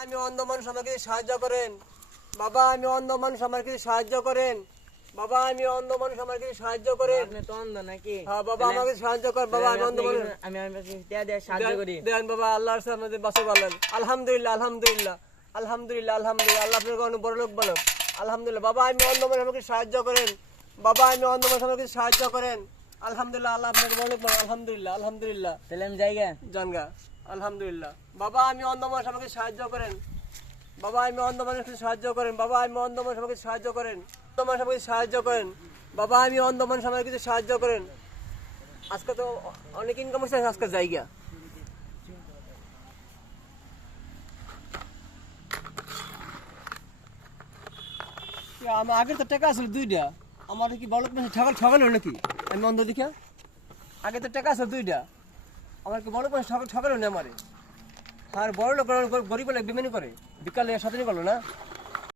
আমি অন্ধ মানুষ, আমাকে সাহায্য করেন বাবা। আমি অন্ধ মানুষ, আমাকে সাহায্য করেন বাবা। আমি অন্ধ মানুষ, আমাকে সাহায্য করেন। আপনি তো অন্ধ নাকি? হ্যাঁ বাবা, আমাকে সাহায্য করেন বাবা। আমি অন্ধ মানুষ, আমি আপনাকে দিয়ে সাহায্য করি। দেন বাবা। আল্লাহর সাথে আমাদের বাঁচা বলেন। আলহামদুলিল্লাহ, আলহামদুলিল্লাহ, আলহামদুলিল্লাহ, আলহামদুলিল্লাহ। আল্লাহ আপনাকে অনেক বড় লোক বলো। আলহামদুলিল্লাহ বাবা। আমি অন্ধ মানুষ, আমাকে সাহায্য করেন বাবা। আমি অন্ধ মানুষ, আমাকে সাহায্য করেন। আলহামদুলিল্লাহ, আল্লাহ আপনাকে বড় লোক বলো। আলহামদুলিল্লাহ, আলহামদুলিল্লাহ। তাহলে আমি জায়গা জানগা। আলহামদুলিল্লাহ বাবা। আমি অন্ধ মানুষ, আমাকে সাহায্য করেন বাবা। আমি অন্ধ মানুষকে সাহায্য করেন বাবা। আমি অন্ধ মানুষ, আমাকে সাহায্য করেন। অন্ধ মানুষ, আমাকে সাহায্য করেন বাবা। আমি অন্ধ মানুষ, আমাকে কিছু সাহায্য করেন। আজকে তো অনেক ইনকাম হচ্ছে, আজকে জায়গা। আমার আগের তো টাকা আসলে 2টা। আমার কি বড় লোক ঠকালো নাকি? আমি অন্ধ দেখে আগে তো টাকা আসলে 2টা। আমার কি বড় লোক ঠকালো না আমারে? আর বড় লোক গরিব লোক বিমানি করে, বিকালে সাথে করলো না।